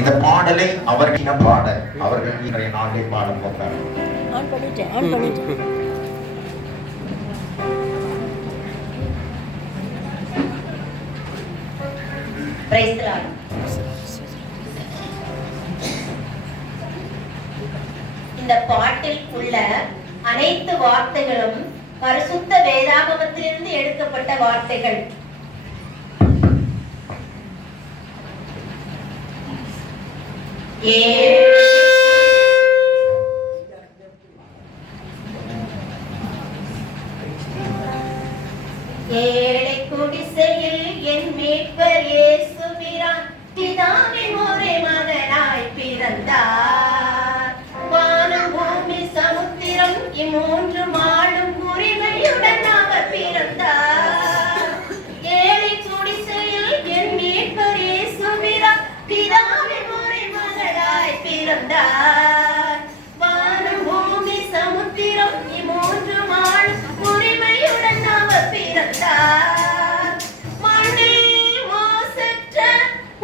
இந்த பாடலை அவர்களின பாடல் அவர்கள் இன்றைய நாளை பாட போகிறார். இந்த பாட்டில் உள்ள அனைத்து வார்த்தைகளும் பரிசுத்த வேதாகமத்திலிருந்து எடுக்கப்பட்ட வார்த்தைகள். ஏழை குடிசையில் என் மீட்பர் இயேசுபிரான் பிதாவின் ஒரே மகனாய் பிறந்தார். வானம் பூமி சமுத்திரம் இம்மூன்று மாடும் உரிமையுடன் அவர் பிறந்தார். ஏழை குடிசையில் என் மீட்பர் இயேசுபிரான் பிதாவின் ஒரே மகனாய் பிறந்தார். வானம் பூமி சமுத்திரம் இம்மூன்று மாடும் உரிமையுடன் அவர் பிறந்தார். மண்ணில் மோசற்ற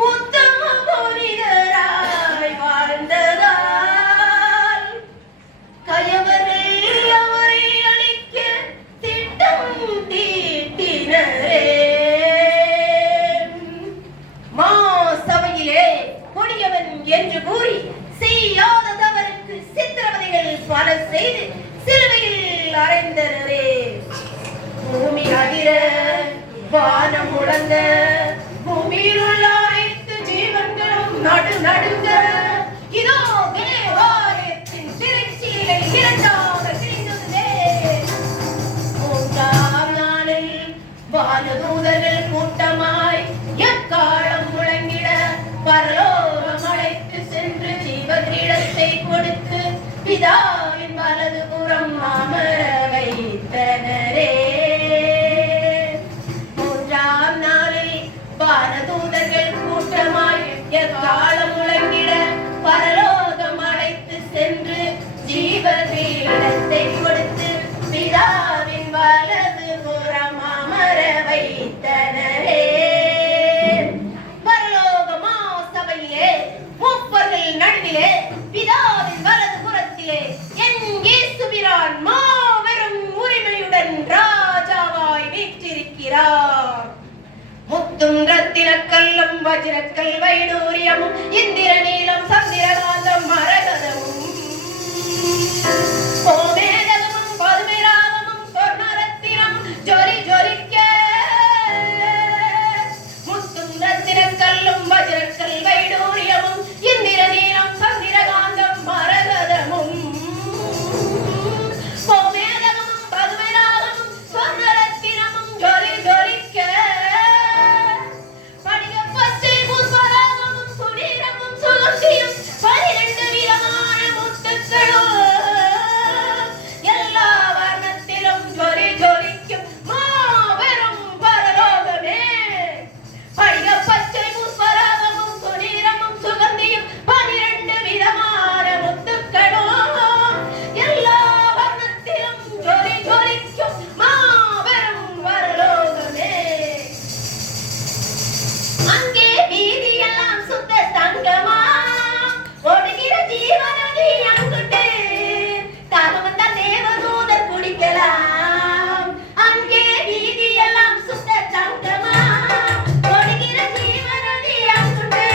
உத்தம புனிதராய் வாழ்ந்ததால் கயவர்கள் அவரை அழிக்க திட்டம் தீட்டினரே. மா சபையிலே கொடியவன் என்று கூறி செய்யாத தவறுக்கு சித்திரவதைகள் பல செய்து சிலுவையில் அறைந்தனரே. பூமி அதிர வானம் முழங்க பூமியில் உள்ள அனைத்து ஜீவன்களும் நடுங்க இதோ தேவாலயத்தின் திருச்சீலை இரண்டாக கிழிந்ததே. மூன்றாம் நாளில் வானதூதர்கள் கூட்டமாய் எக்காலம் முழங்கிட பரலோகம் அழைத்து சென்று ஜீவ கிரீடத்தை கொடுத்து பிதாவின் வலது புறம் அமர வைத்தனரே. மூன்றாம் நாளில் வானதூதர்கள் கூட்டமாய் எக்காலம் முழங்கிட பரலோகம் அழைத்து சென்று ஜீவ கிரீடத்தை கொடுத்து பிதாவின் வலது புறம் அமர வைத்தனரே. பரலோகமா சபையிலே மூப்பர்கள் நடுவிலே பிதாவின் வலது புறத்திலே என் இயேசுபிரான் மாபெரும் உரிமையுடன் ராஜாவாய் வீற்றிருக்கிறார். முத்தும் ரத்தினக்கல்லும் வஜ்ரக்கல் வைடூரியமும் இந்திர நீலம் சந்திரகாந்தம் மரகதமும் கோமேதகமும் பதுமைராகமும் சொர்ணரத்தினம் ஜொலி ஜொலிக்க முத்தும் ரத்தினக்கல்லும் வஜ்ரக்கல் வைடூரியமும் இந்திர நீலம் சந்திரகாந்தம் மரகதமும் கோமேதகமும் பதுமைராகமும் சொர்ணரத்தினமும் ஜொலி ஜொலிக்க படிகப்பச்சை புஷ்பராகமும் சுநீரமும் சுகந்தியும் 12 விதமான முத்துக்களும் எல்லா வர்ணத்திலும் ஜொலி ஜொலிக்கும் மாபெரும் பரலோகமே. படிகப்பச்சை புஷ்பராகமும் சுநீரமும் சுகந்தியும் 12 விதமான முத்துக்களும் எல்லா வர்ணத்திலும் ஜொலி ஜொலிக்கும் மாபெரும் பரலோகமே. அங்கே வீதியெல்லாம் சுத்த தங்கமா ஒடுகிற ஜீவநதி அங்குண்டு தகவந்த தேவதூதர் குடிக்கலாம். அங்கே வீதியெல்லாம் சுத்த தங்கமா ஒடுகிற ஜீவநதி அங்குண்டு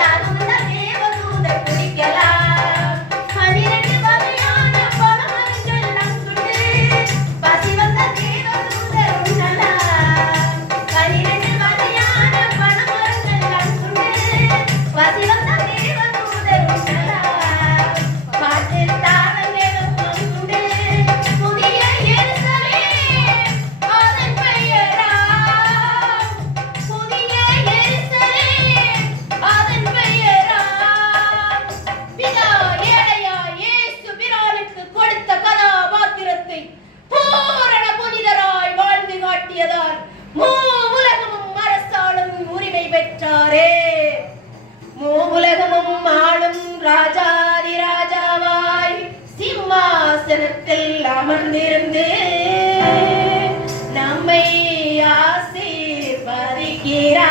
தகவந்த தேவதூதர் குடிக்கலாம். 12 வகையான பழமரங்கள் அங்குண்டு பசிவந்த தேவதூதர் உண்ணலாம். 12 வகையான பழமரங்கள் அங்குண்டு பசிவந்த தேவதூதர் உண்ணலாம். பாட்டில் தாளங்களும் அங்குண்டு புதிய எருசலேம் அதன் பெயராம். புதிய எருசலேம் அதன் பெயராம். பிதா ஏழையா இயேசுபிரானுக்கு கொடுத்த கதாபாத்திரத்தை பூரண புனிதராய் வாழ்ந்து காட்டியதால் மூவுலகமும் அரசாளும் உரிமை பெற்றாரே. மூவுலகமும் ஆளும் ராஜாதி ராஜாவாய் சிம்மாசனத்தில் அமர்ந்திருந்து நம்மை ஆசீர்வதிக்கிறார். ஈரா